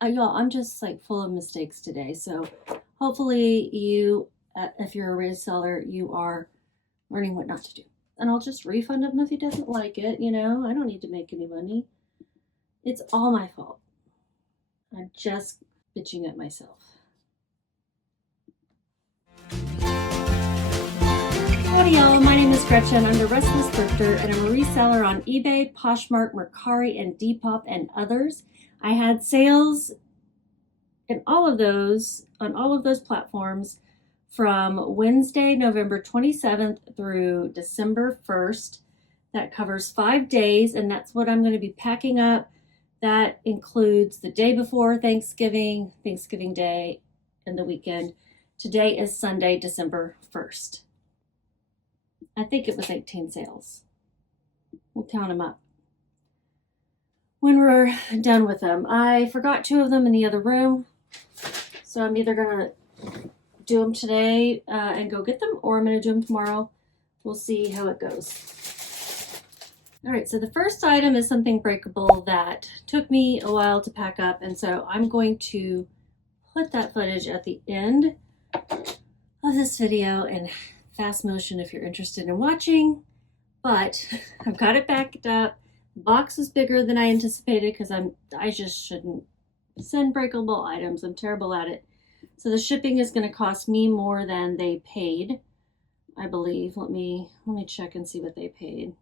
Y'all, I'm just like full of mistakes today. So hopefully you, if you're a reseller, you are learning what not to do. And I'll just refund him if he doesn't like it. You know, I don't need to make any money. It's all my fault. I'm just bitching at myself. Howdy y'all, my name is Gretchen. I'm the Restless Thrifter and I'm a reseller on eBay, Poshmark, Mercari, and Depop and others. I had sales in all of those, on all of those platforms from Wednesday, November 27th through December 1st. That covers 5 days, and that's what I'm going to be packing up. That includes the day before Thanksgiving, Thanksgiving Day, and the weekend. Today is Sunday, December 1st. I think it was 18 sales. We'll count them up when we're done with them. I forgot 2 of them in the other room, so I'm either gonna do them today and go get them, or I'm gonna do them tomorrow. We'll see how it goes. All right, so the first item is something breakable that took me a while to pack up, and so I'm going to put that footage at the end of this video in fast motion if you're interested in watching. But I've got it backed up. The box is bigger than I anticipated because I just shouldn't send breakable items. I'm terrible at it. So the shipping is going to cost me more than they paid, I believe. Let me check and see what they paid.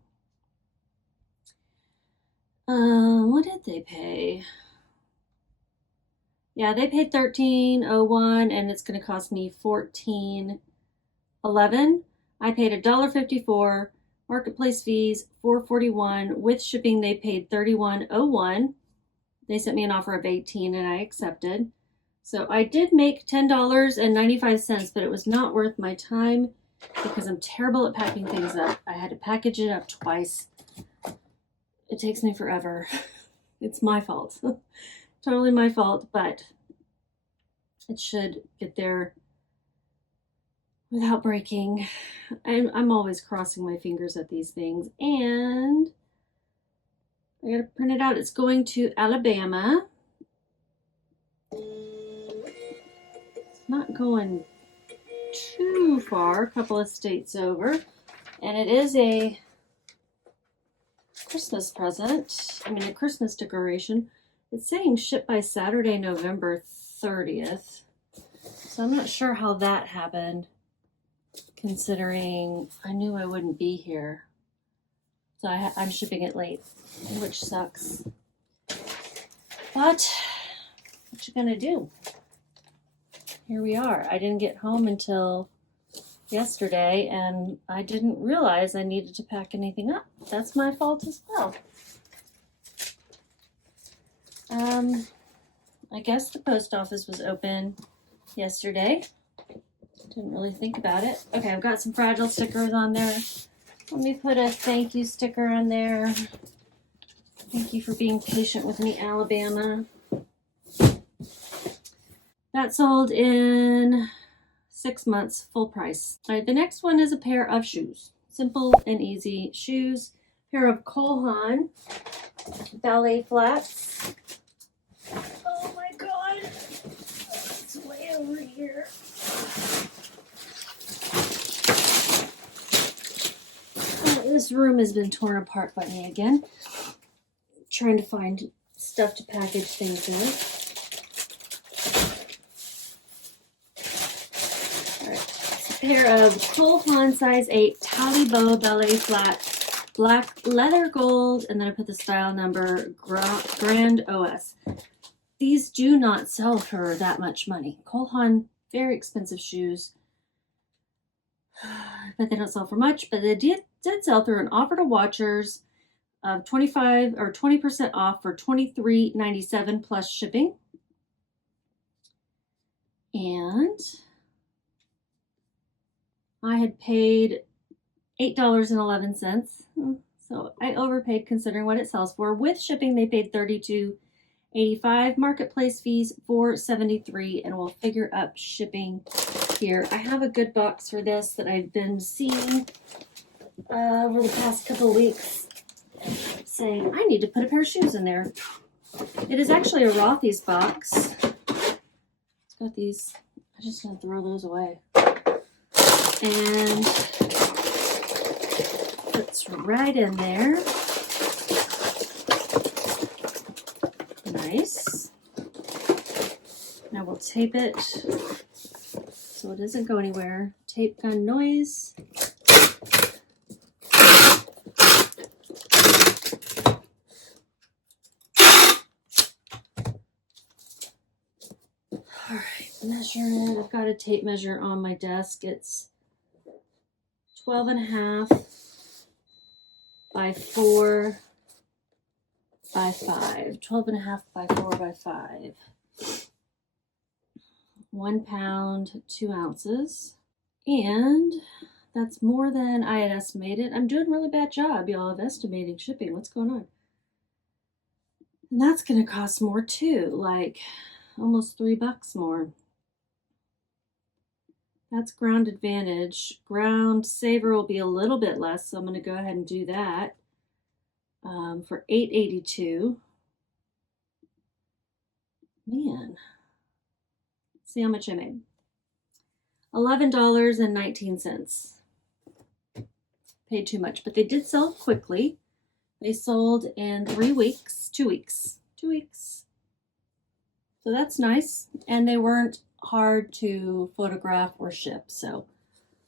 What did they pay? Yeah, they paid $13.01 and it's going to cost me $14.11. I paid $1.54. Marketplace fees $4.41. With shipping, they paid $31.01. They sent me an offer of $18 and I accepted. So I did make $10.95, but it was not worth my time because I'm terrible at packing things up. I had to package it up twice. It takes me forever. It's my fault. Totally my fault, but it should get there without breaking. I'm always crossing my fingers at these things. And I gotta print it out. It's going to Alabama. It's not going too far, a couple of states over. And it is a Christmas present. I mean, a Christmas decoration. It's saying ship by Saturday, November 30th. So I'm not sure how that happened, considering I knew I wouldn't be here. So I'm shipping it late, which sucks. But what you gonna do? Here we are. I didn't get home until yesterday and I didn't realize I needed to pack anything up. That's my fault as well. I guess the post office was open yesterday. Didn't really think about it. Okay, I've got some fragile stickers on there. Let me put a thank you sticker on there. Thank you for being patient with me, Alabama. That sold in 6 months, full price. All right, the next one is a pair of shoes. Simple and easy shoes. Pair of Cole Haan ballet flats. Oh my God, it's way over here. This room has been torn apart by me again. Trying to find stuff to package things in. Pair of Cole Haan size 8 Talibot ballet flat, black leather gold, and then I put the style number Grand OS. These do not sell for that much money. Cole Haan, very expensive shoes, but they don't sell for much. But they did sell through an offer to watchers of 25 or 20% off for $23.97 plus shipping. And I had paid $8.11, so I overpaid considering what it sells for. With shipping, they paid $32.85. Marketplace fees $4.73, and we'll figure up shipping here. I have a good box for this that I've been seeing over the past couple of weeks, saying I need to put a pair of shoes in there. It is actually a Rothy's box. It's got these, I just gonna throw those away. And it's right in there. Nice. Now we'll tape it so it doesn't go anywhere. Tape gun noise. All right, measure it. I've got a tape measure on my desk. It's 12.5 by 4 by 5. 12.5 by 4 by 5. 1 pound, 2 ounces. And that's more than I had estimated. I'm doing a really bad job, y'all, of estimating shipping. What's going on? And that's going to cost more too, like almost $3 more. That's Ground Advantage. Ground Saver will be a little bit less, so I'm going to go ahead and do that for $8.82. Man, see how much I made. $11.19. Paid too much, but they did sell quickly. They sold in 3 weeks, 2 weeks, 2 weeks. So that's nice. And they weren't hard to photograph or ship. So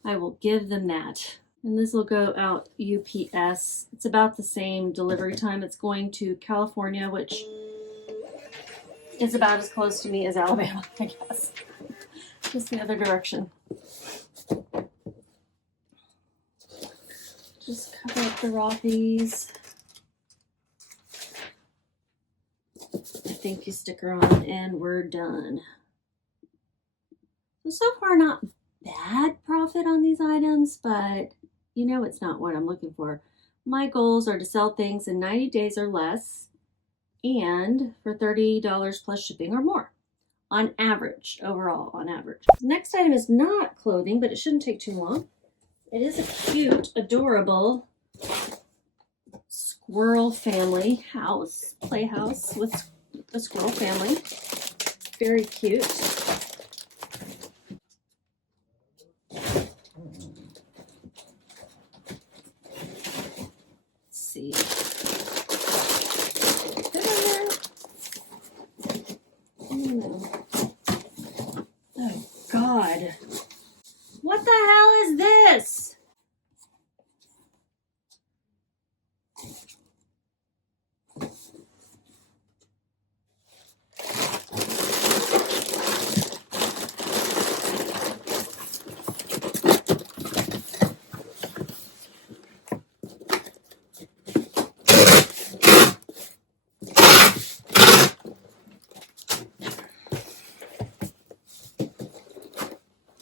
I will give them that. And this will go out UPS. It's about the same delivery time. It's going to California, which is about as close to me as Alabama, I guess. Just the other direction. Just cover up the Rothy's. I think you sticker on and we're done. So far not bad profit on these items, but you know it's not what I'm looking for. My goals are to sell things in 90 days or less and for $30 plus shipping or more. On average, overall, on average. The next item is not clothing, but it shouldn't take too long. It is a cute, adorable squirrel family house, playhouse with a squirrel family. Very cute. Let's see. Oh God. What the hell is this?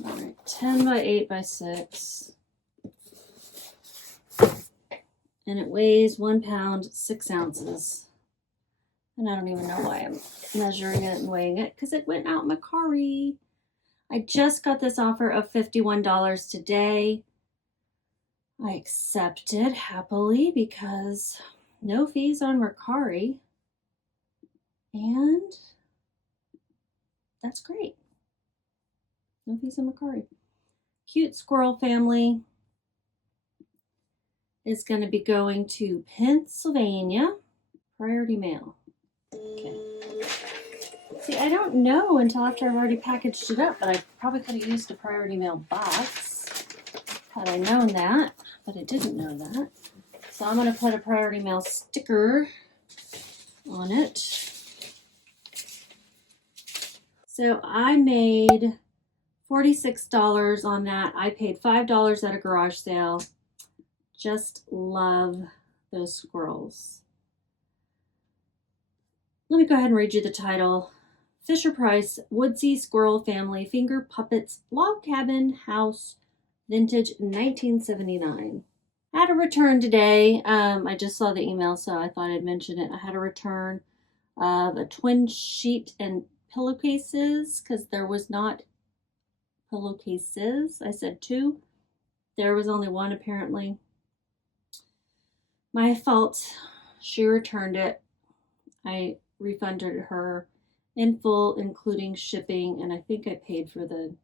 All right, 10 by 8 by 6. And it weighs 1 pound, 6 ounces. And I don't even know why I'm measuring it and weighing it because it went out Mercari. I just got this offer of $51 today. I accepted happily because no fees on Mercari. And that's great. No fees on Mercari. Cute squirrel family is going to be going to Pennsylvania. Priority mail. Okay. See, I don't know until after I've already packaged it up, but I probably could have used a priority mail box had I known that, but I didn't know that. So I'm going to put a priority mail sticker on it. So I made $46 on that. I paid $5 at a garage sale. Just love those squirrels. Let me go ahead and read you the title. Fisher Price Woodsy Squirrel Family Finger Puppets Log Cabin House Vintage 1979. I had a return today. I just saw the email, so I thought I'd mention it. I had a return of a twin sheet and pillowcases because there was not pillowcases. I said 2. There was only 1 apparently. My fault. She returned it. I refunded her in full, including shipping, and I think I paid for the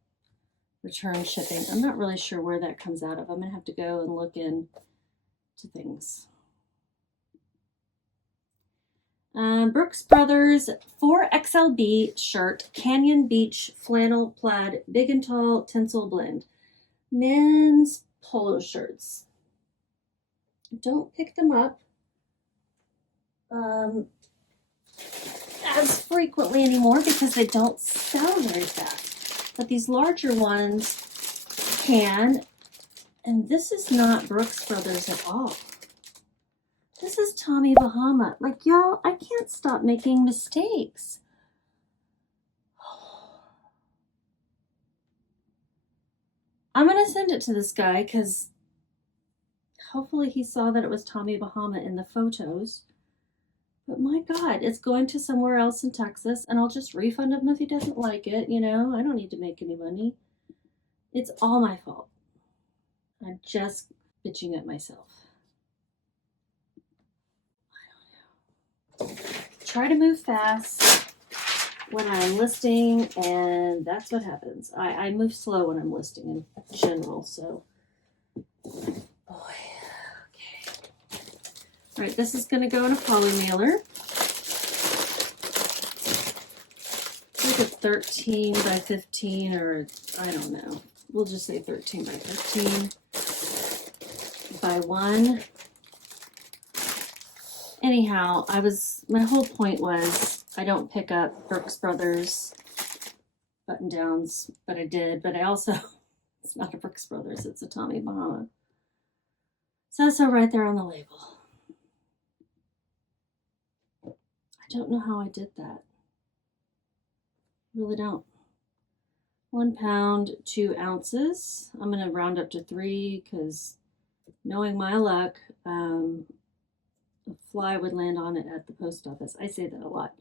return shipping. I'm not really sure where that comes out of. I'm gonna have to go and look into things. Brooks Brothers 4XLB shirt, Canyon Beach flannel plaid, big and tall tinsel blend. Men's polo shirts. Don't pick them up as frequently anymore because they don't sell very fast. But these larger ones can, and this is not Brooks Brothers at all. This is Tommy Bahama. Like, y'all, I can't stop making mistakes. I'm going to send it to this guy because hopefully he saw that it was Tommy Bahama in the photos. But my God, it's going to somewhere else in Texas, and I'll just refund him if he doesn't like it. You know, I don't need to make any money. It's all my fault. I'm just bitching at myself. Try to move fast when I'm listing, and that's what happens. I move slow when I'm listing in general, so boy, okay. All right, this is going to go in a poly mailer. I think it's 13 by 15, or I don't know. We'll just say 13 by 15 by 1. Anyhow, my whole point was I don't pick up Brooks Brothers button downs, but I did. But I also, it's not a Brooks Brothers, it's a Tommy Bahama. Says so right there on the label. I don't know how I did that. Really don't. 1 pound, 2 ounces. I'm going to round up to 3 because knowing my luck, a fly would land on it at the post office. I say that a lot.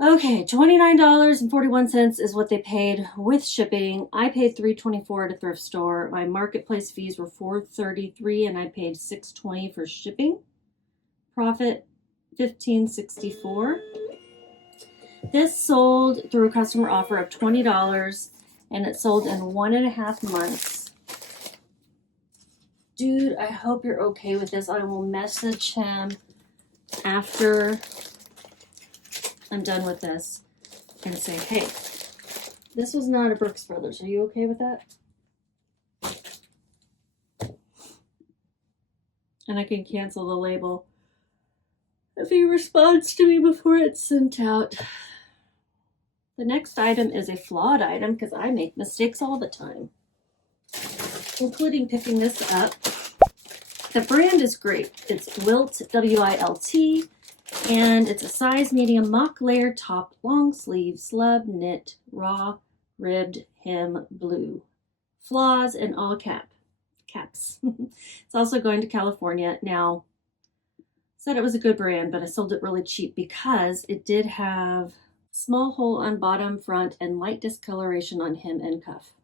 Okay, $29.41 is what they paid with shipping. I paid $3.24 at a thrift store. My marketplace fees were $4.33 and I paid $6.20 for shipping. Profit $15.64. This sold through a customer offer of $20 and it sold in 1.5 months. Dude, I hope you're okay with this. I will message him after I'm done with this and say, hey, this was not a Brooks Brothers. Are you okay with that? And I can cancel the label if he responds to me before it's sent out. The next item is a flawed item because I make mistakes all the time, including picking this up. The brand is great. It's Wilt, W-I-L-T, and it's a size medium mock layer top, long sleeve, slub knit, raw, ribbed hem blue. Flaws in all caps. It's also going to California. Now, said it was a good brand, but I sold it really cheap because it did have small hole on bottom, front, and light discoloration on hem and cuff.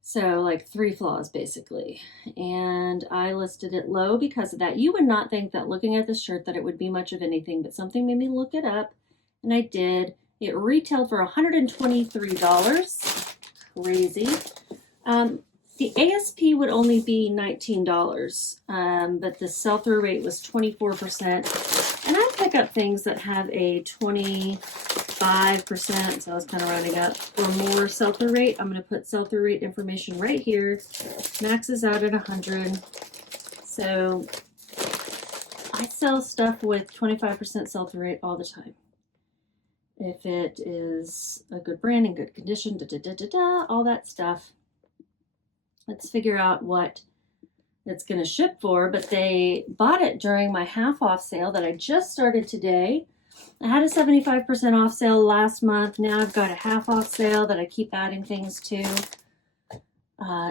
So like 3 flaws basically. And I listed it low because of that. You would not think that looking at this shirt that it would be much of anything, but something made me look it up and I did. It retailed for $123. Crazy. The ASP would only be $19, but the sell-through rate was 24%. And I pick up things that have a 25%, so I was kind of rounding up, or more sell-through rate. I'm going to put sell-through rate information right here. Maxes out at 100. So I sell stuff with 25% sell-through rate all the time. If it is a good brand in good condition, all that stuff. Let's figure out what it's going to ship for, but they bought it during my half off sale that I just started today. I had a 75% off sale last month. Now I've got a half off sale that I keep adding things to,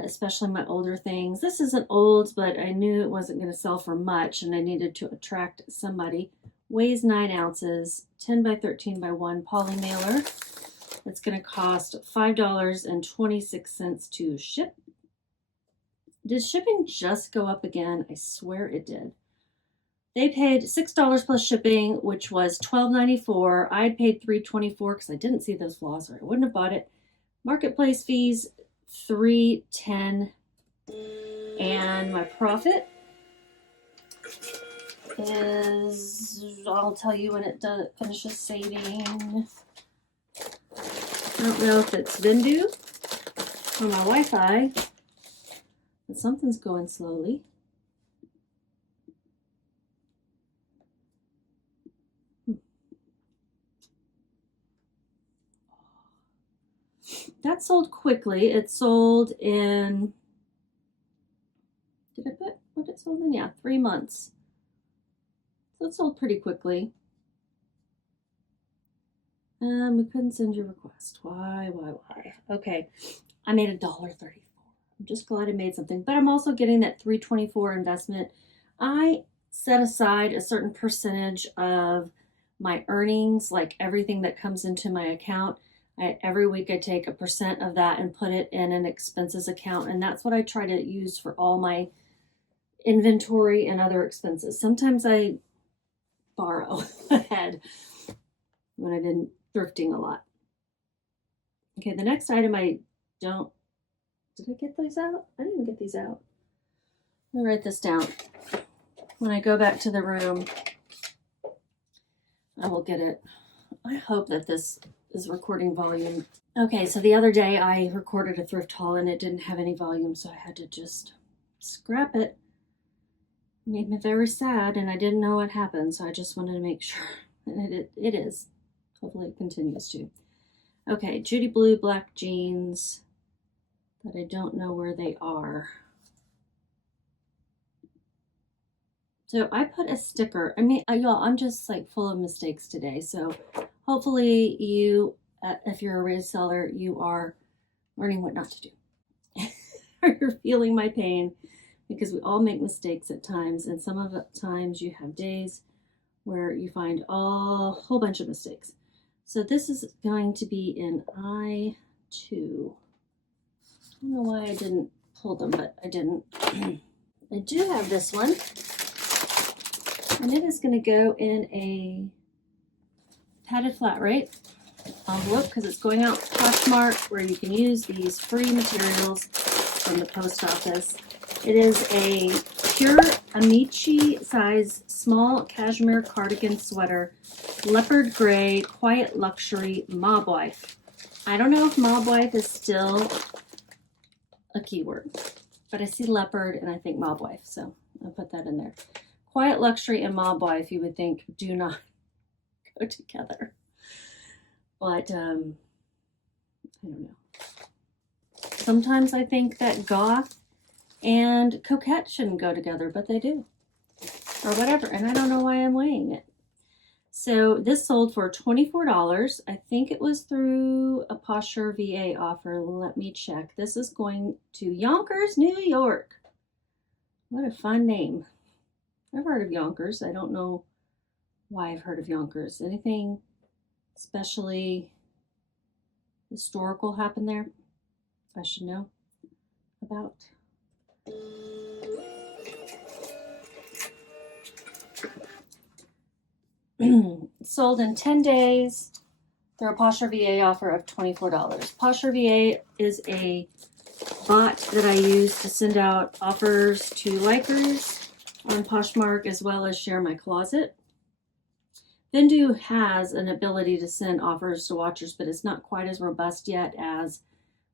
especially my older things. This isn't old, but I knew it wasn't going to sell for much and I needed to attract somebody. Weighs 9 ounces, 10 by 13 by 1 poly mailer. It's going to cost $5.26 to ship. Did shipping just go up again? I swear it did. They paid $6 plus shipping, which was $12.94. I paid $3.24 because I didn't see those flaws or I wouldn't have bought it. Marketplace fees, $3.10. And my profit is, I'll tell you when it finishes saving. I don't know if it's Vendoo or my Wi-Fi, but something's going slowly. That sold quickly. It sold in, did I put what it sold in? Yeah, 3 months. So it sold pretty quickly. We couldn't send your request. Why? Okay, I made $1.34. I'm just glad I made something, but I'm also getting that $3.24 investment. I set aside a certain percentage of my earnings, like everything that comes into my account. Every week I take a percent of that and put it in an expenses account, and that's what I try to use for all my inventory and other expenses. Sometimes I borrow ahead when I've been thrifting a lot. Okay, the next item did I get these out? I didn't get these out. Let me write this down. When I go back to the room, I will get it. I hope that this is recording volume. Okay, so the other day I recorded a thrift haul and it didn't have any volume, so I had to just scrap it. It made me very sad and I didn't know what happened, so I just wanted to make sure. And it is. Hopefully it continues to. Okay, Judy Blue black jeans that I don't know where they are. So I put a sticker. I mean, y'all, I'm just like full of mistakes today. So hopefully you, if you're a reseller, you are learning what not to do. Or you're feeling my pain, because we all make mistakes at times. And some of the times you have days where you find a whole bunch of mistakes. So this is going to be in I2. I don't know why I didn't pull them, but I didn't. I do have this one. And it is going to go in a padded flat rate envelope because it's going out to Poshmark, where you can use these free materials from the post office. It is a pure Amichi size small cashmere cardigan sweater, leopard gray, quiet luxury, mob wife. I don't know if mob wife is still a keyword, but I see leopard and I think mob wife, so I'll put that in there. Quiet luxury and mob wife, you would think, do not go together. But, I don't know. Sometimes I think that goth and coquette shouldn't go together, but they do. Or whatever, and I don't know why I'm weighing it. So this sold for $24. I think it was through a Posher VA offer. Let me check. This is going to Yonkers, New York. What a fun name. I've heard of Yonkers. I don't know why I've heard of Yonkers. Anything especially historical happened there I should know about? Sold in 10 days through a Posher VA offer of $24. Posher VA is a bot that I use to send out offers to likers on Poshmark, as well as share my closet. Vendoo has an ability to send offers to watchers, but it's not quite as robust yet as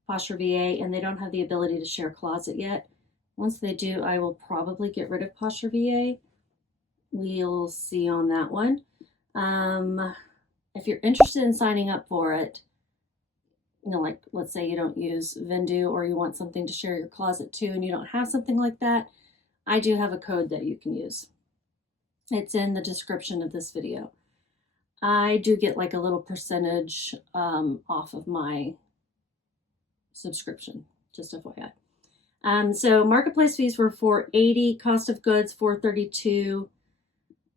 Posher VA, and they don't have the ability to share closet yet. Once they do, I will probably get rid of Posher VA. We'll see on that one. If you're interested in signing up for it, you know, like let's say you don't use Vendoo or you want something to share your closet to and you don't have something like that, I do have a code that you can use. It's in the description of this video. I do get like a little percentage off of my subscription, just FYI. So marketplace fees were $4.80, cost of goods $4.32.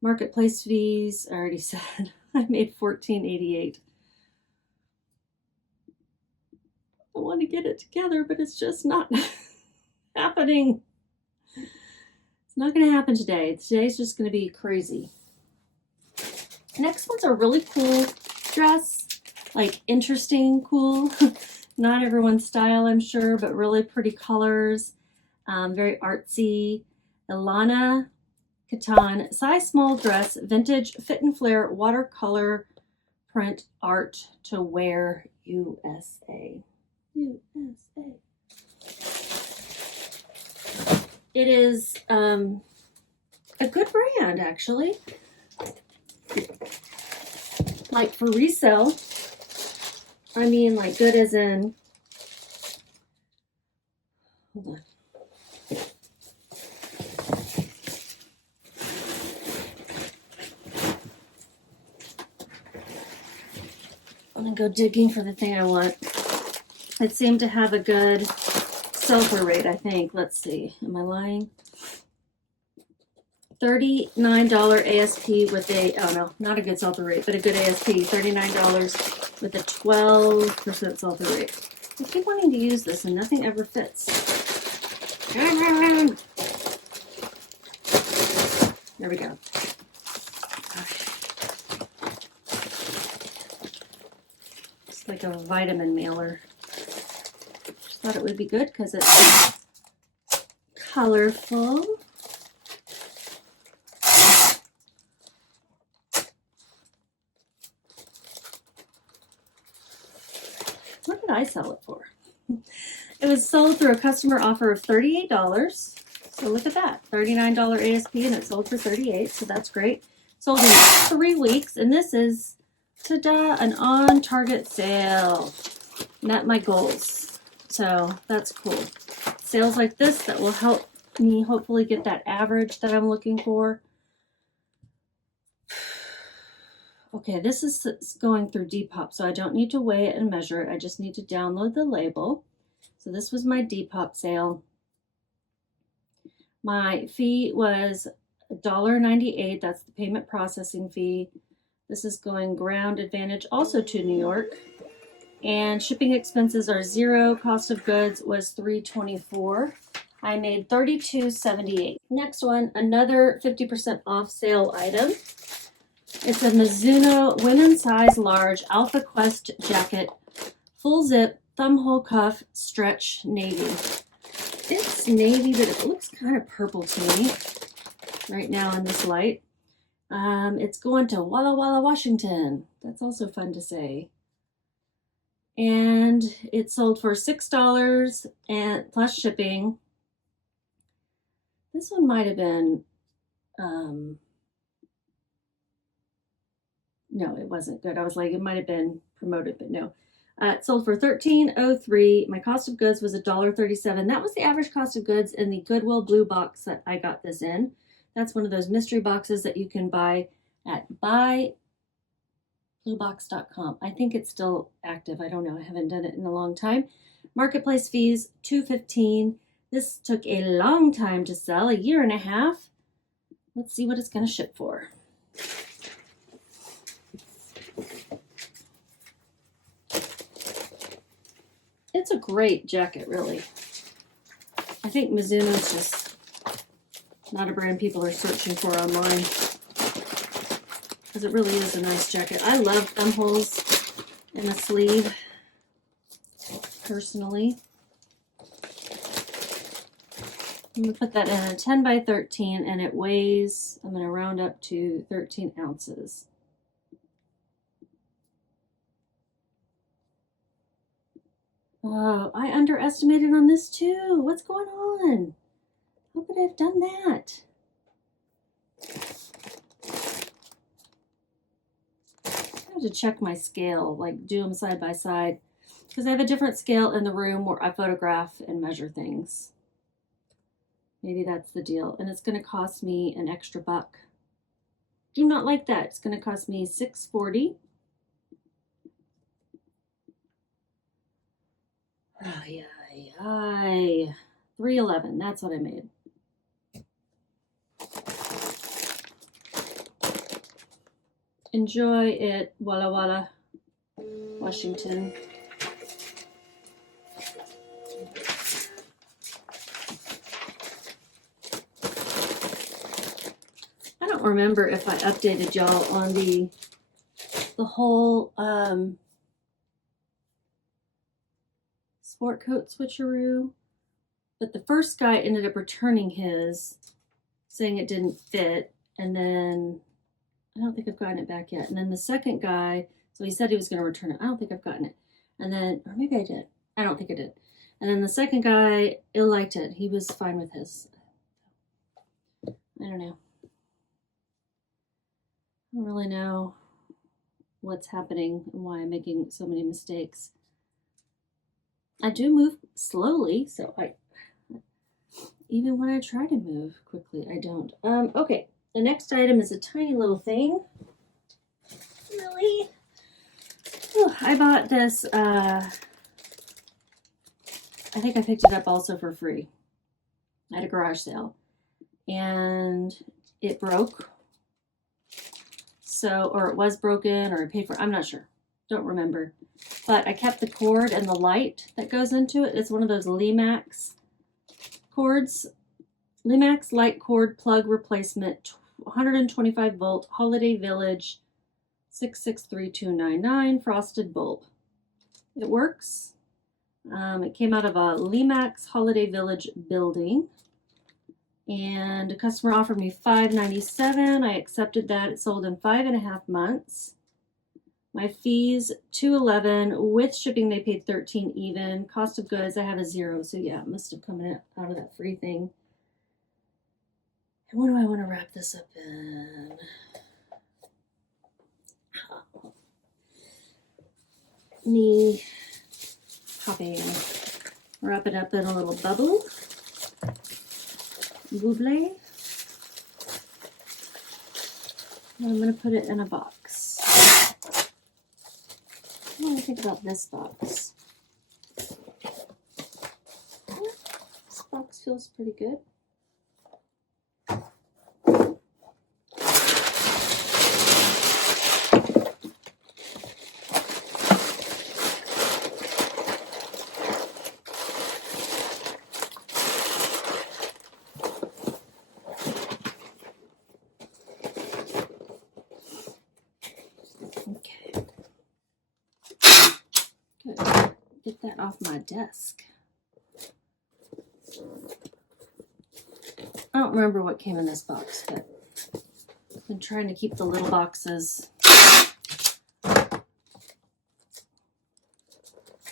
Marketplace fees, I already said, I made $14.88. I want to get it together, but it's just not happening. It's not going to happen today. Today's just going to be crazy. Next one's a really cool dress, like interesting, cool. Not everyone's style, I'm sure, but really pretty colors, very artsy. Elana Kattan, size small dress, vintage fit and flare, watercolor print art to wear, USA. USA. It is a good brand, actually. Like for resale, I mean like good as in, hold on. I'm gonna go digging for the thing I want. It seemed to have a good sell-through rate, I think. Let's see, am I lying? $39 ASP with a, oh no, not a good sell-through rate, but a good ASP, $39 with a 12% sell-through rate. I keep wanting to use this and nothing ever fits. There we go. It's like a vitamin mailer. Just thought it would be good because it's colorful. What did I sell it for? It was sold through a customer offer of $38. So look at that, $39 ASP, and it sold for $38, so that's great. Sold in 3 weeks, and this is, ta-da, an on-target sale. Met my goals, so that's cool. Sales like this that will help me hopefully get that average that I'm looking for. Okay, this is going through Depop, so I don't need to weigh it and measure it. I just need to download the label. So this was my Depop sale. My fee was $1.98. That's the payment processing fee. This is going Ground Advantage also to New York. And shipping expenses are $0. Cost of goods was $3.24. I made $32.78. Next one, another 50% off sale item. It's a Mizuno women's size large Alpha Quest jacket, full zip, thumb hole cuff, stretch, navy. It's navy, but it looks kind of purple to me right now in this light. It's going to Walla Walla, Washington. That's also fun to say. And it sold for $6 and plus shipping. This one might have been, no, it wasn't good. I was like, it might have been promoted, but no. It sold for $13.03. My cost of goods was $1.37. That was the average cost of goods in the Goodwill blue box that I got this in. That's one of those mystery boxes that you can buy at buybluebox.com. I think it's still active. I don't know. I haven't done it in a long time. Marketplace fees, $2.15. This took a long time to sell, 1.5 years. Let's see what it's going to ship for. It's a great jacket, really. I think Mizuno's just not a brand people are searching for online, because it really is a nice jacket. I love thumb holes in the sleeve, personally. I'm going to put that in a 10 by 13, and it weighs, I'm going to round up to 13 ounces. Oh, I underestimated on this too. What's going on? How could I have done that? I have to check my scale, like do them side by side, because I have a different scale in the room where I photograph and measure things. Maybe that's the deal. And it's going to cost me an extra buck. Do not like that. It's going to cost me $6.40. Ay, ay, ay. $3.11. That's what I made. Enjoy it, Walla Walla, Washington. don't remember if I updated y'all on the whole sport coat switcheroo, but the first guy ended up returning his, saying it didn't fit, and then I don't think I've gotten it back yet. And then the second guy, so he said he was going to return it. I don't think I've gotten it. And then, or maybe I did. I don't think I did. And then the second guy, he liked it. He was fine with his. I don't know. I don't really know what's happening and why I'm making so many mistakes. I do move slowly, so even when I try to move quickly, I don't. Okay, the next item is a tiny little thing. Really? Oh, I bought this, I think I picked it up also for free at a garage sale. And it broke. So, or it was broken, or I paid for it. I'm not sure. Don't remember. But I kept the cord and the light that goes into it. It's one of those Limax cords. Limax light cord plug replacement, 125 volt, Holiday Village, 663299, frosted bulb. It works. It came out of a Limax Holiday Village building. And a customer offered me $5.97. I accepted that. It sold in 5.5 months. My fees $2.11. With shipping, they paid $13 even. Cost of goods, I have a $0. So yeah, it must have come out of that free thing. And what do I want to wrap this up in? Me copy and wrap it up in a little bubble. Buble. And I'm going to put it in a box. What do I think about this box? This box feels pretty good. Get that off my desk. I don't remember what came in this box, but I've been trying to keep the little boxes,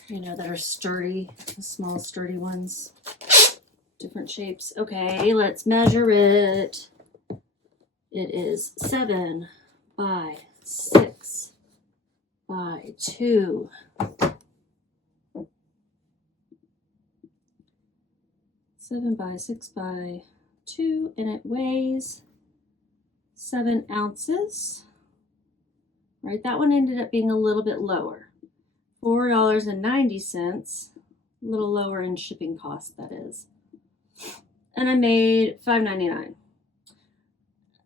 you know, that are sturdy, the small sturdy ones, different shapes. Okay, let's measure it. It is 7 by 6 by 2. 7 by 6 by 2, and it weighs 7 ounces. Right, that one ended up being a little bit lower. $4.90, a little lower in shipping cost, that is. And I made $5.99.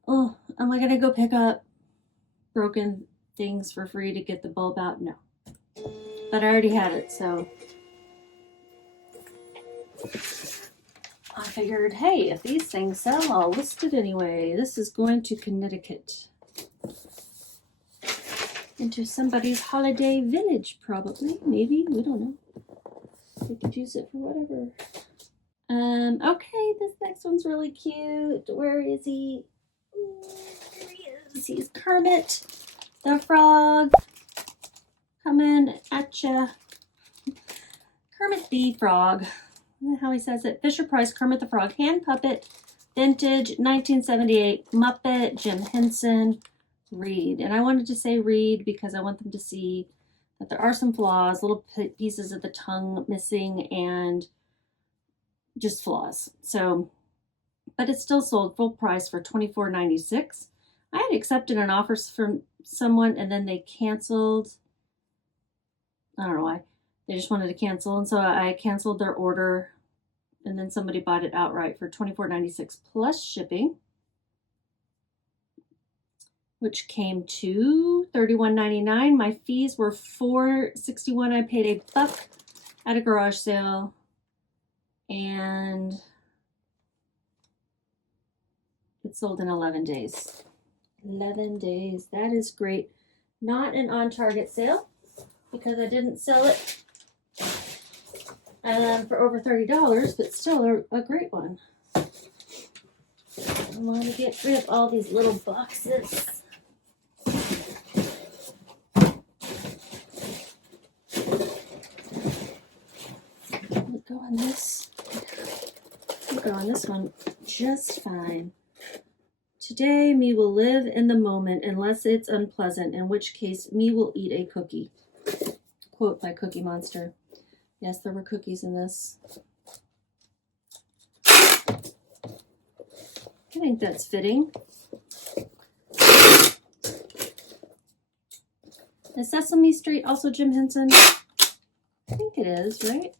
Oh, am I gonna go pick up broken things for free to get the bulb out? No. But I already had it, so I figured, hey, if these things sell, I'll list it anyway. This is going to Connecticut. Into somebody's holiday village, probably. Maybe. We don't know. We could use it for whatever. Okay, this next one's really cute. Where is he? There he is. He's Kermit the Frog. Coming at ya. Kermit the Frog. How he says it. Fisher Price Kermit the Frog hand puppet, vintage 1978 Muppet, Jim Henson, Reed. And I wanted to say Reed because I want them to see that there are some flaws, little pieces of the tongue missing, and just flaws. So, but it's still sold full price for $24.96. I had accepted an offer from someone and then they canceled. I don't know why. They just wanted to cancel, and so I canceled their order, and then somebody bought it outright for $24.96 plus shipping, which came to $31.99. My fees were $4.61. I paid $1 at a garage sale, and it sold in 11 days. 11 days. That is great. Not an on Target sale because I didn't sell it for over $30, but still a great one. I want to get rid of all these little boxes. Go on this. I'll go on this one just fine. Today, me will live in the moment unless it's unpleasant, in which case me will eat a cookie. Quote by Cookie Monster. Yes, there were cookies in this. I think that's fitting. Is Sesame Street also Jim Henson? I think it is, right?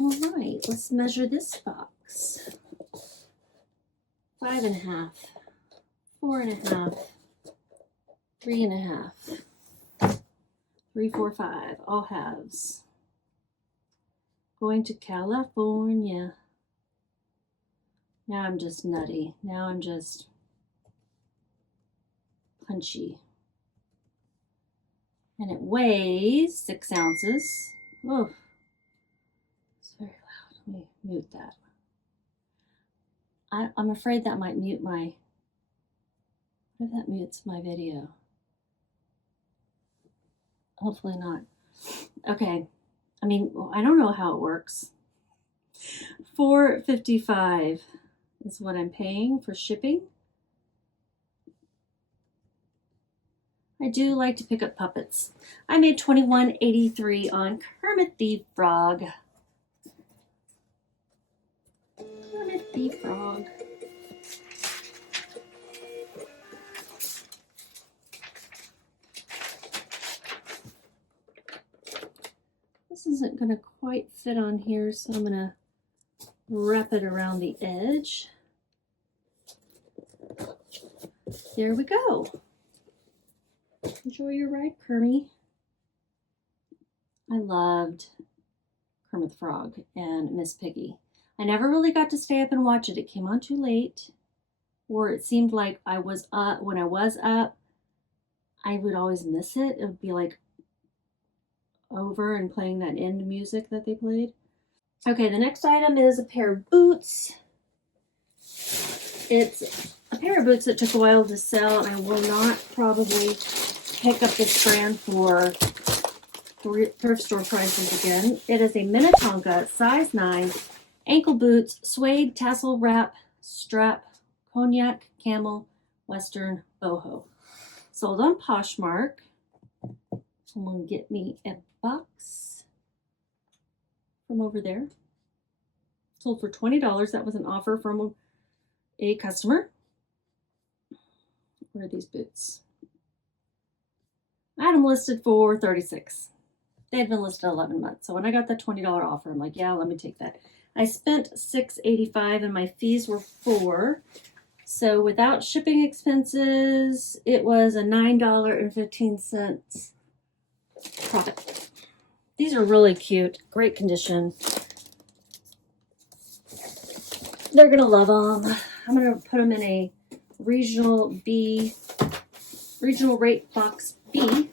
All right, let's measure this box. 5.5, 4.5, 3.5, 3, 4, 5, all halves. Going to California. Now I'm just nutty. Now I'm just punchy. And it weighs 6 ounces. Oh. Very loud. Let me mute that. I'm afraid that might mute my... What if that mutes my video? Hopefully not. Okay. I mean, I don't know how it works. $4.55 is what I'm paying for shipping. I do like to pick up puppets. I made $21.83 on Kermit the Frog. Kermit the Frog. This isn't going to quite fit on here, so I'm going to wrap it around the edge. There we go. Enjoy your ride, Kermie. I loved Kermit the Frog and Miss Piggy. I never really got to stay up and watch it. It came on too late, or it seemed like I was up. When I was up, I would always miss it. It would be like over and playing that end music that they played. Okay, the next item is a pair of boots. It's a pair of boots that took a while to sell, and I will not probably pick up this brand for thrift store prices again. It is a Minnetonka size 9 ankle boots, suede, tassel wrap, strap, cognac, camel, western, boho. Sold on Poshmark. Someone get me a box from over there. Sold for $20. That was an offer from a customer. Where are these boots? I had them listed for $36. They had been listed 11 months. So when I got that $20 offer, I'm like, yeah, let me take that. I spent $6.85 and my fees were $4. So without shipping expenses, it was a $9.15 profit. These are really cute, great condition. They're gonna love them. I'm gonna put them in a regional rate box B.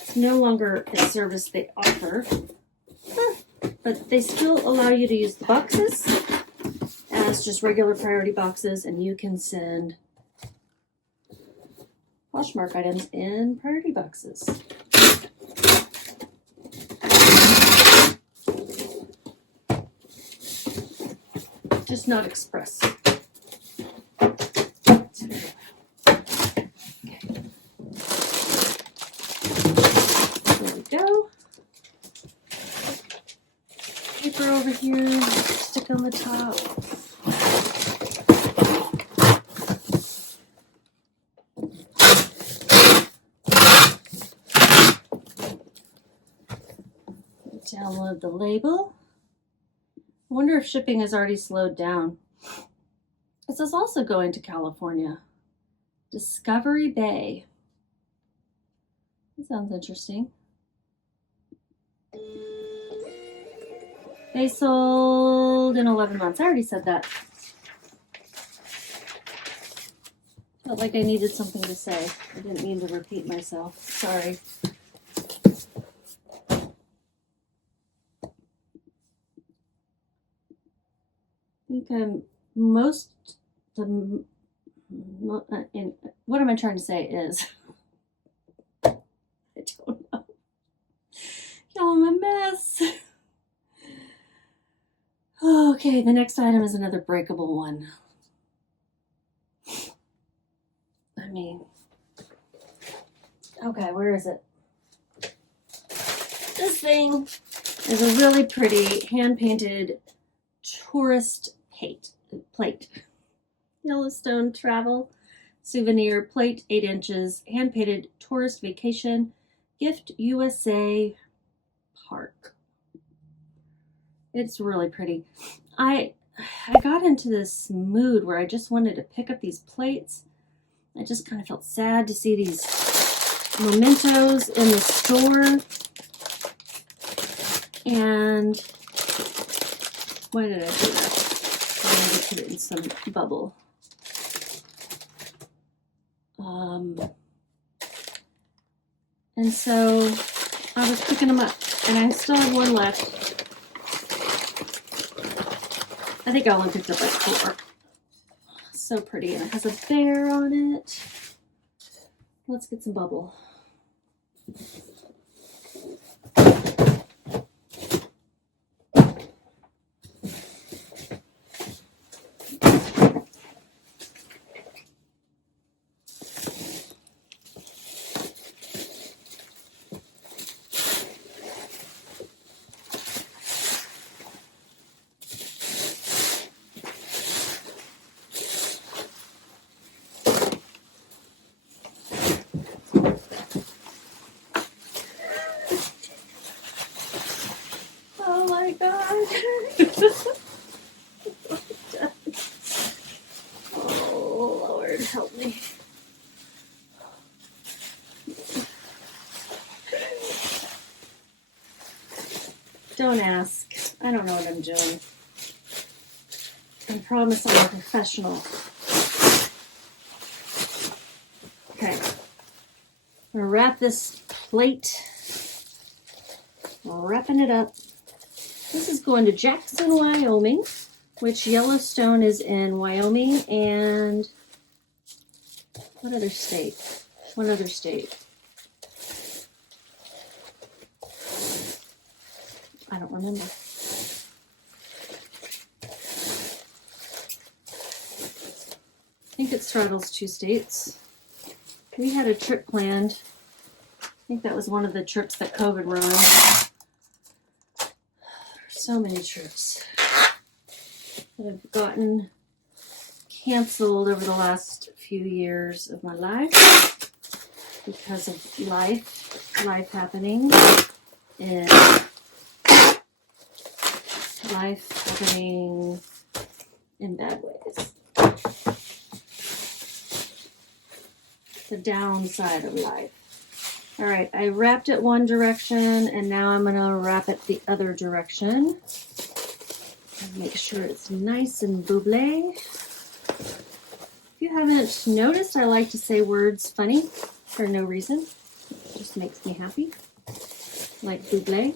It's no longer a service they offer, but they still allow you to use the boxes as just regular priority boxes, and you can send Poshmark items in priority boxes. Just not express. Go. Paper over here, stick on the top. Download the label. I wonder if shipping has already slowed down. This is also going to California. Discovery Bay. That sounds interesting. They sold in 11 months. I already said that. Felt like I needed something to say. I didn't mean to repeat myself. Sorry. I think what am I trying to say is, I don't know. Y'all, I'm a mess. Okay, the next item is another breakable one. I mean, okay, where is it? This thing is a really pretty hand-painted tourist plate. Yellowstone travel souvenir plate, 8 inches, hand-painted tourist vacation, gift USA park. It's really pretty. I got into this mood where I just wanted to pick up these plates. I just kind of felt sad to see these mementos in the store. And why did I do that? I wanted to put it in some bubble. And so I was picking them up, and I still have one left. I think I only picked up like 4. So pretty, and it has a bear on it. Let's get some bubble. Oh, Lord, help me. Don't ask. I don't know what I'm doing. I promise I'm a professional. Okay. I'm going to wrap this plate. Wrapping it up. This is going to Jackson, Wyoming, which Yellowstone is in Wyoming, and what other state? One other state. I don't remember. I think it straddles 2 states. We had a trip planned. I think that was one of the trips that COVID ruined. So many trips that have gotten canceled over the last few years of my life because of life happening, and life happening in bad ways. The downside of life. All right, I wrapped it one direction, and now I'm going to wrap it the other direction. And make sure it's nice and buble. If you haven't noticed, I like to say words funny for no reason. It just makes me happy. Like buble.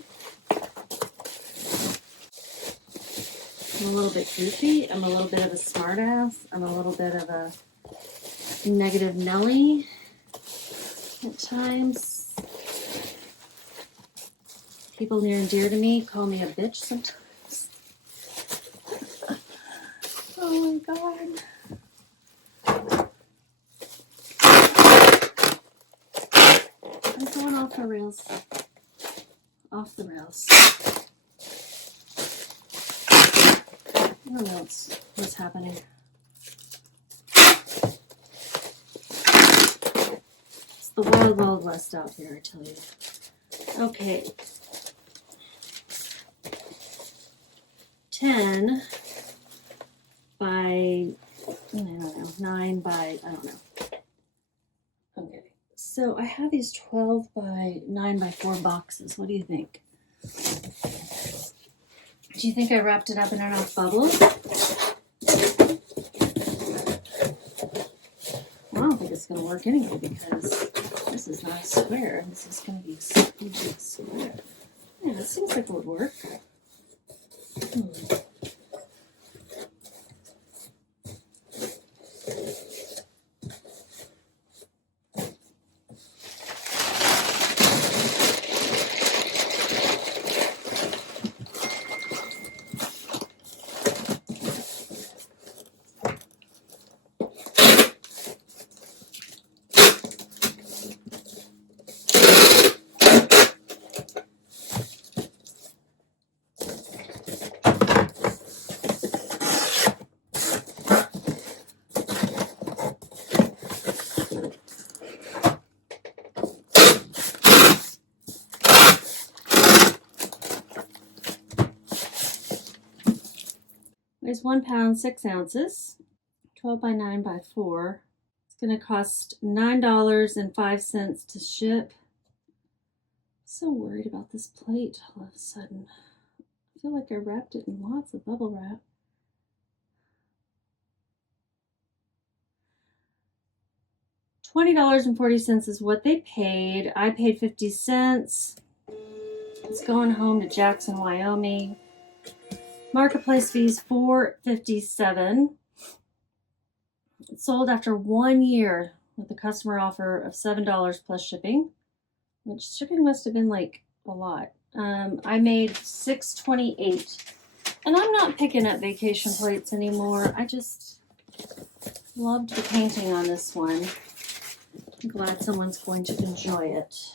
I'm a little bit goofy. I'm a little bit of a smartass. I'm a little bit of a negative Nelly at times. People near and dear to me call me a bitch sometimes. Oh my God. I'm going off the rails. Off the rails. I don't know what's happening. It's the wild, wild west out here, I tell you. Okay. 10 by, I don't know, 9 by, I don't know. Okay, so I have these 12 by 9 by 4 boxes. What do you think? Do you think I wrapped it up in enough bubble? I don't think it's going to work anyway because this is not a square. This is going to be a squeegee square. Yeah, that seems like it would work. Weighs 1 pound, 6 ounces, 12 by 9 by 4. It's going to cost $9.05 to ship. So worried about this plate all of a sudden. I feel like I wrapped it in lots of bubble wrap. $20.40 is what they paid. I paid 50 cents. It's going home to Jackson, Wyoming. Marketplace fees $4.57. It sold after 1 year with a customer offer of $7 plus shipping, which shipping must have been like a lot. I made $6.28, and I'm not picking up vacation plates anymore. I just loved the painting on this one. I'm glad someone's going to enjoy it.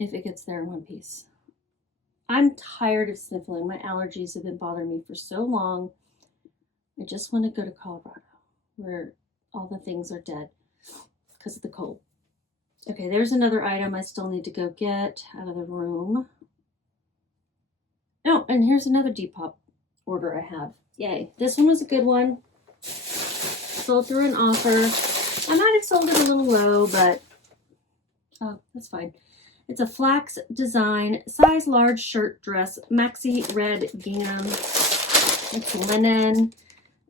If it gets there in one piece. I'm tired of sniffling. My allergies have been bothering me for so long. I just want to go to Colorado where all the things are dead because of the cold. Okay, there's another item I still need to go get out of the room. Oh, and here's another Depop order I have. Yay. This one was a good one. Sold through an offer. I might have sold it a little low, but oh, that's fine. It's a FLAX design, size large shirt dress, maxi red gingham. It's linen.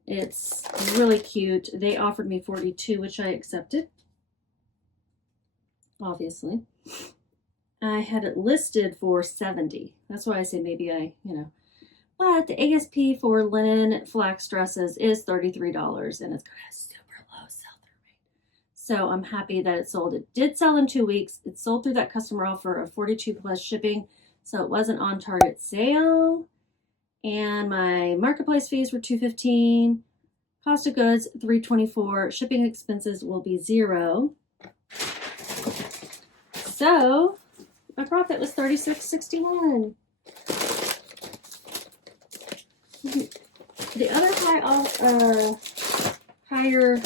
It's really cute. They offered me $42, which I accepted. Obviously. I had it listed for $70. That's why I say maybe But the ASP for linen FLAX dresses is $33, and it's got a super low sell-through rate. So I'm happy that it sold. It did sell in 2 weeks. It sold through that customer offer of $42 plus shipping, so it wasn't on target sale. And my marketplace fees were $2.15. Cost of goods $3.24. Shipping expenses will be $0. So my profit was $36.61. The other higher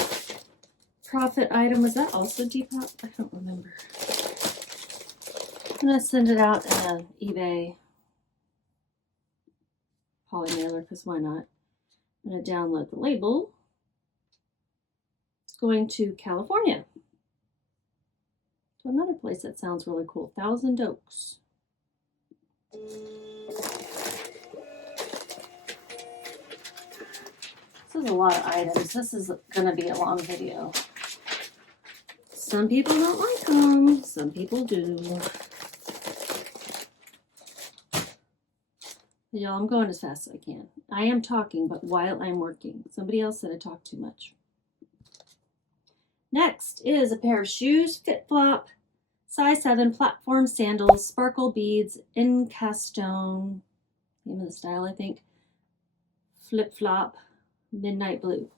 profit item, was that also Depop? I don't remember. I'm going to send it out in an eBay poly mailer because why not? I'm going to download the label. It's going to California. To another place that sounds really cool, Thousand Oaks. This is a lot of items. This is going to be a long video. Some people don't like them. Some people do. Y'all, I'm going as fast as I can. I am talking, but while I'm working. Somebody else said I talk too much. Next is a pair of shoes, FitFlop, size 7, platform sandals, sparkle beads, incastone, name of the style, I think, flip-flop, midnight blue.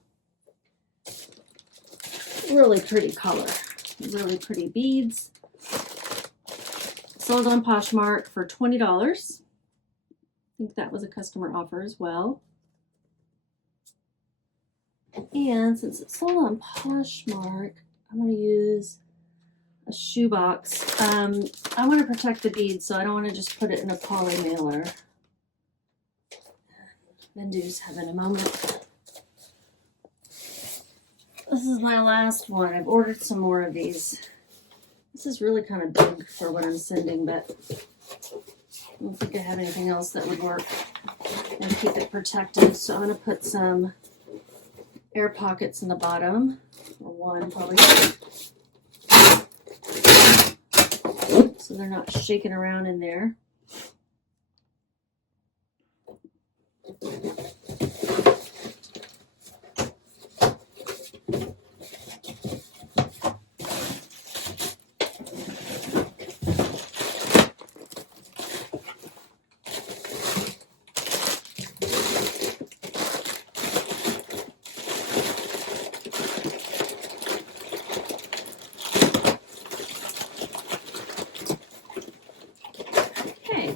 Really pretty color, really pretty beads. Sold on Poshmark for $20. I think that was a customer offer as well. And since it's sold on Poshmark, I'm going to use a shoebox. I want to protect the beads, so I don't want to just put it in a poly mailer. Vendoo's having a moment. This is my last one. I've ordered some more of these. This is really kind of big for what I'm sending, but I don't think I have anything else that would work and keep it protected. So I'm going to put some air pockets in the bottom, or one probably, so they're not shaking around in there.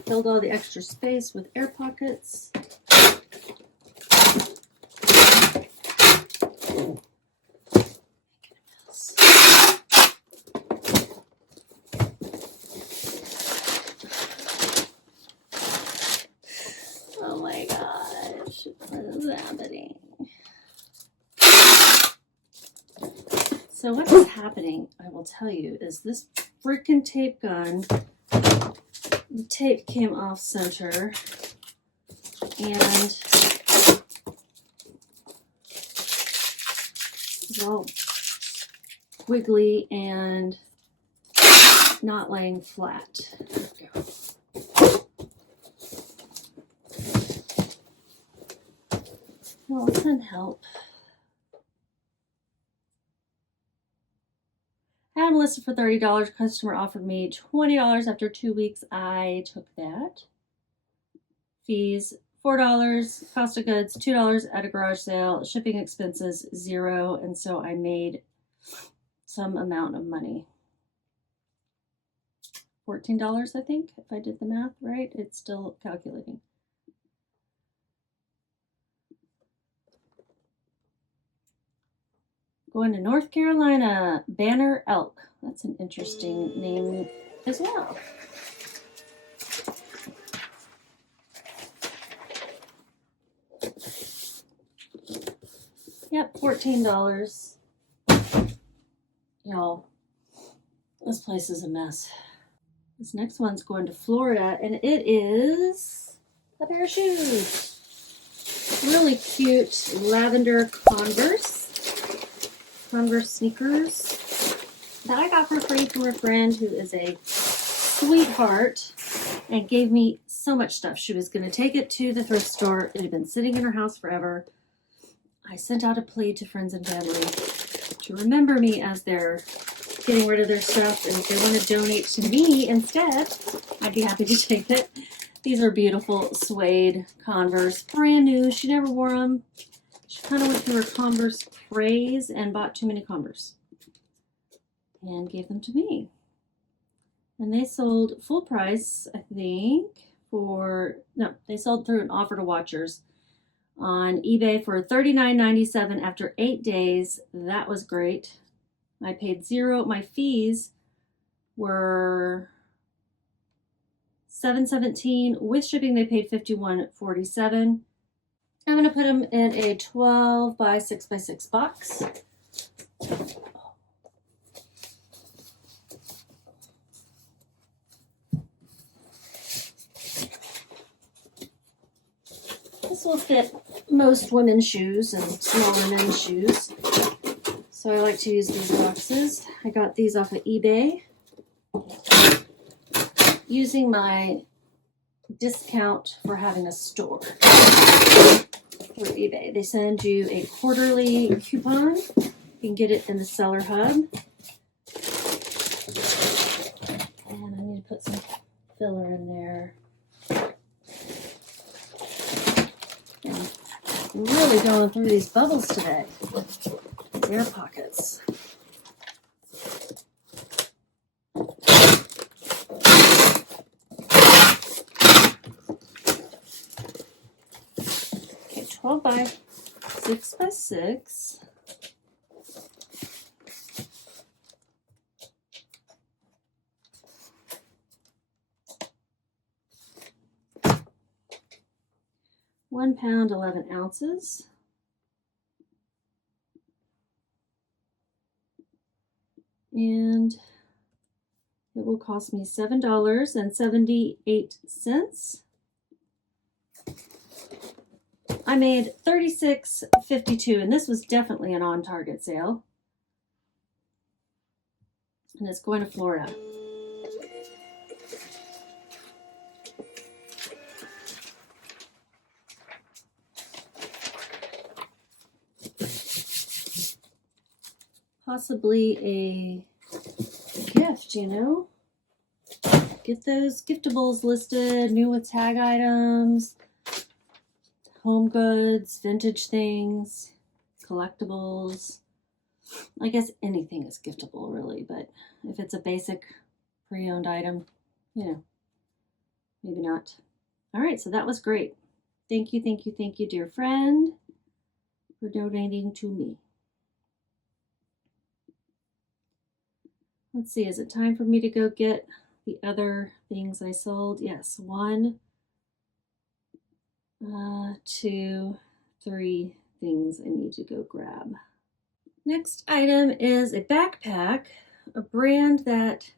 Filled all the extra space with air pockets. Oh my gosh, what is happening? So what is happening, I will tell you, is this freaking tape gun, the tape came off center, and it's all wiggly and not laying flat. There we go. Well, it doesn't help. I had them listed for $30. Customer offered me $20 after 2 weeks. I took that. Fees $4. Cost of goods $2 at a garage sale. Shipping expenses $0. And so I made some amount of money. $14, I think, if I did the math right. It's still calculating. Going to North Carolina, Banner Elk. That's an interesting name as well. Yep, $14. Y'all, this place is a mess. This next one's going to Florida, and it is a pair of shoes. Really cute lavender Converse sneakers that I got for free from a friend who is a sweetheart and gave me so much stuff. She was going to take it to the thrift store. It had been sitting in her house forever. I sent out a plea to friends and family to remember me as they're getting rid of their stuff, and if they want to donate to me instead, I'd be happy to take it. These are beautiful suede Converse, brand new. She never wore them. She kind of went through her Converse craze and bought too many Converse and gave them to me. And they sold full price, I think, they sold through an offer to watchers on eBay for $39.97 after 8 days. That was great. I paid $0. My fees were $7.17. With shipping, they paid $51.47. I'm going to put them in a 12 by 6 by 6 box. This will fit most women's shoes and smaller men's shoes. So I like to use these boxes. I got these off of eBay using my discount for having a store through eBay. They send you a quarterly coupon. You can get it in the seller hub. And I need to put some filler in there. I'm really going through these bubbles today. Air pockets. Okay, 12 by 6 by 6. £1 11 ounces. And It will cost me $7.78. I made $36.52, and this was definitely an on-target sale. And it's going to Florida. Possibly a gift, you know? Get those giftables listed, new with tag items, home goods, vintage things, collectibles. I guess anything is giftable, really, but if it's a basic pre-owned item, you know, maybe not. All right, so that was great. Thank you, dear friend, for donating to me. Let's see, is it time for me to go get the other things I sold? Yes, 1, 2, 3 things I need to go grab. Next item is a backpack, a brand that,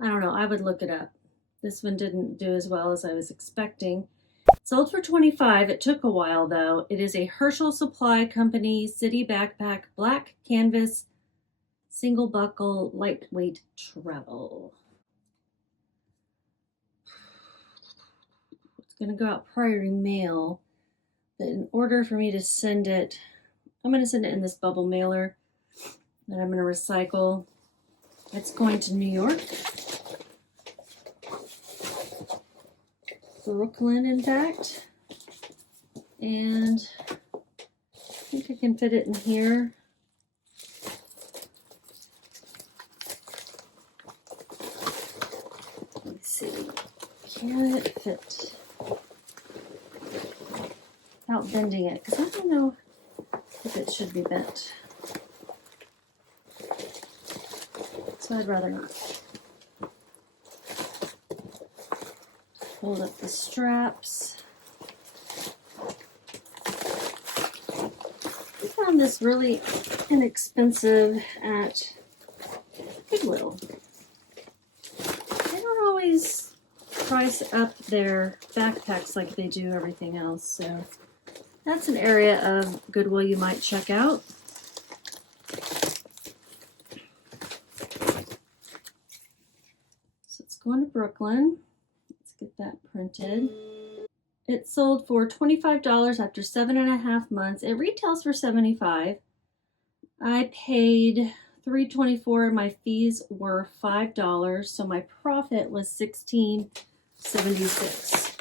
I don't know, I would look it up. This one didn't do as well as I was expecting. It sold for $25. It took a while though. It is a Herschel Supply Company city backpack, black canvas, single buckle, lightweight travel. It's going to go out priority mail, but in order for me to send it, I'm going to send it in this bubble mailer that I'm going to recycle. It's going to New York, Brooklyn, in fact, and I think I can fit it in here. Let's see, can it fit without bending it? Because I don't know if it should be bent. So I'd rather not. Hold up the straps. I found this really inexpensive at Goodwill. They don't always price up their backpacks like they do everything else, so that's an area of Goodwill you might check out. So it's going to Brooklyn. Let's get that printed. It sold for $25 after 7.5 months. It retails for $75. I paid $3.24. My fees were $5, so my profit was $16.76.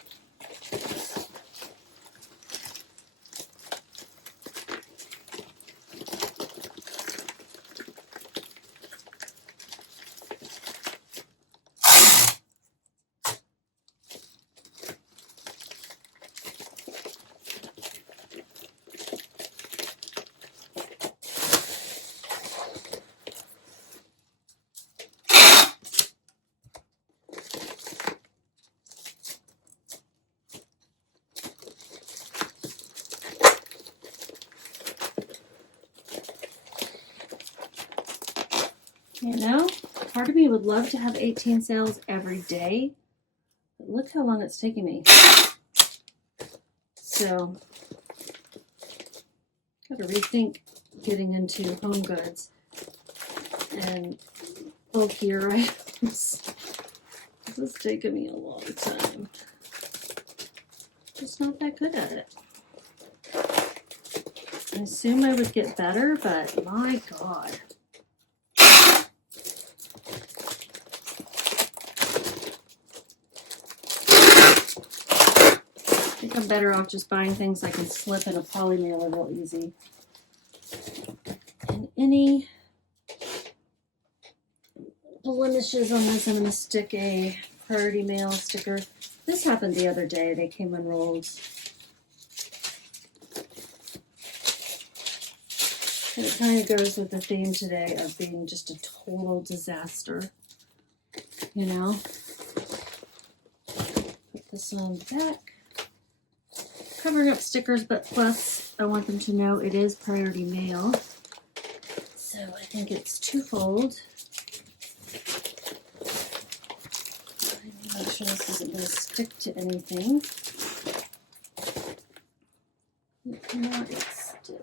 You know, part of me would love to have 18 sales every day, but look how long it's taking me. So, got to rethink getting into home goods and bulkier items. This is taking me a long time. Just not that good at it. I assume I would get better, but my God. I think I'm better off just buying things I can slip in a poly mailer real easy. And any blemishes on this, I'm going to stick a priority mail sticker. This happened the other day. They came unrolled. And it kind of goes with the theme today of being just a total disaster. You know? Put this on the back. Covering up stickers, but plus I want them to know it is priority mail. So I think it's twofold. Make sure this isn't going to stick to anything. No, it's did.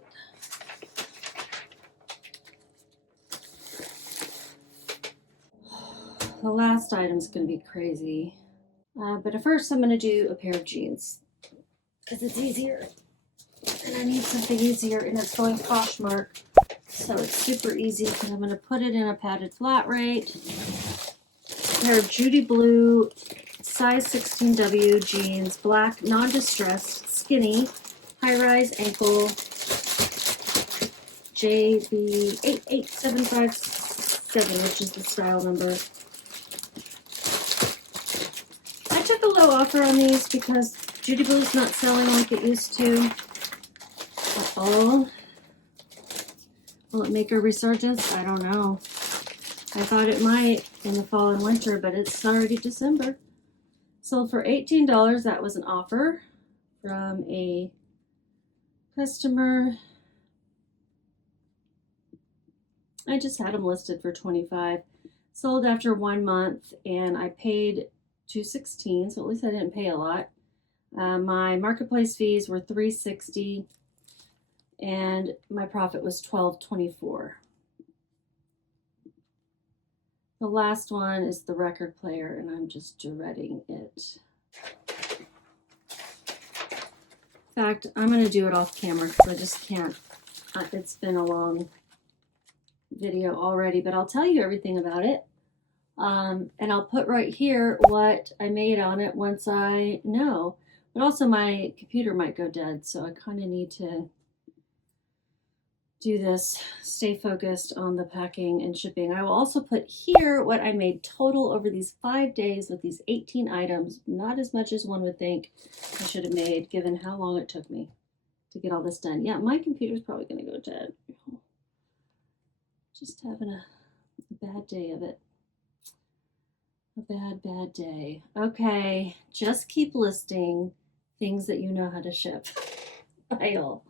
The last item's going to be crazy. But at first I'm going to do a pair of jeans because it's easier. And I need something easier, and it's going Poshmark. So it's super easy because I'm going to put it in a padded flat rate. A pair of Judy Blue size 16W jeans, black, non-distressed, skinny, high-rise ankle, JB88757, which is the style number. I took a low offer on these because Judy Blue's not selling like it used to at all. Will it make a resurgence? I don't know. I thought it might in the fall and winter, but it's already December. Sold for $18. That was an offer from a customer. I just had them listed for $25. Sold after 1 month, and I paid $216, so at least I didn't pay a lot. My marketplace fees were $360, and my profit was $12.24. The last one is the record player, and I'm just dreading it. In fact, I'm going to do it off camera because I just can't. It's been a long video already, but I'll tell you everything about it. And I'll put right here what I made on it once I know. But also my computer might go dead, so I kind of need to do this, stay focused on the packing and shipping. I will also put here what I made total over these 5 days with these 18 items. Not as much as one would think I should have made, given how long it took me to get all this done. Yeah, my computer's probably going to go dead. Just having a bad day of it. A bad day. Okay, just keep listing things that you know how to ship. I'll